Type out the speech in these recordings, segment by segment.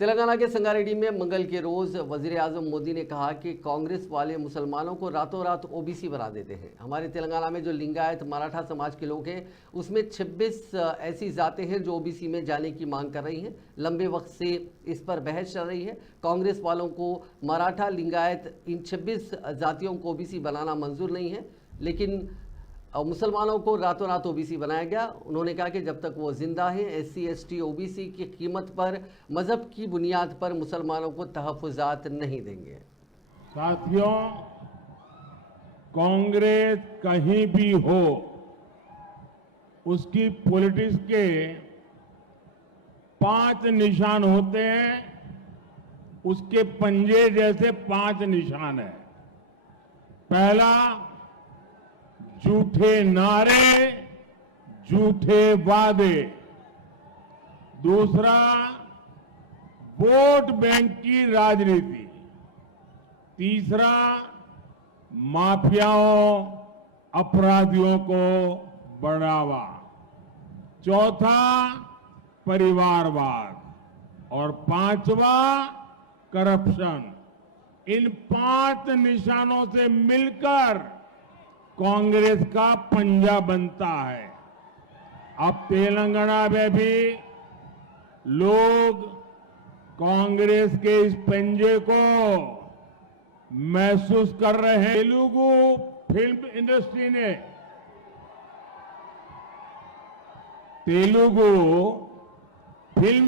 तेलंगाना के संगारेड्डी में मंगल के रोज वजीर आजम मोदी ने कहा कि कांग्रेस वाले मुसलमानों को रातों रात ओबीसी बना देते हैं। हमारे तेलंगाना में जो लिंगायत मराठा समाज के लोग हैं उसमें 26 ऐसी जातें हैं जो ओबीसी में जाने की मांग कर रही हैं। लंबे वक्त से इस पर बहस चल रही है। कांग्रेस वालों को मराठा लिंगायत इन 26 जातियों को ओबीसी बनाना मंजूर नहीं है, लेकिन मुसलमानों को रातों रात ओबीसी बनाया गया। उन्होंने कहा कि जब तक वो जिंदा हैं एससी एसटी ओबीसी की कीमत पर मजहब की बुनियाद पर मुसलमानों को तहफ़्फ़ुज़ात नहीं देंगे। साथियों, कांग्रेस कहीं भी हो, उसकी पॉलिटिक्स के 5 निशान होते हैं। उसके पंजे जैसे 5 निशान है। पहला, झूठे नारे, झूठे वादे। दूसरा, वोट बैंक की राजनीति। तीसरा, माफियाओं, अपराधियों को बढ़ावा। चौथा, परिवारवाद। और पांचवा, करप्शन। इन 5 निशानों से मिलकर कांग्रेस का पंजा बनता है। अब तेलंगाना में भी लोग कांग्रेस के इस पंजे को महसूस कर रहे हैं। तेलुगु फिल्म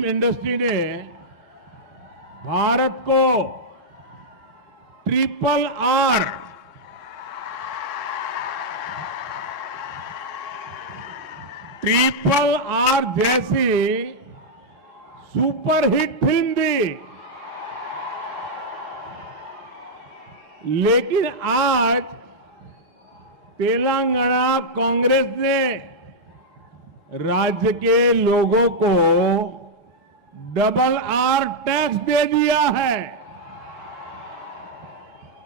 इंडस्ट्री ने भारत को ट्रिपल आर जैसी सुपरहिट फिल्म दी। लेकिन आज तेलंगाना कांग्रेस ने राज्य के लोगों को डबल आर टैक्स दे दिया है।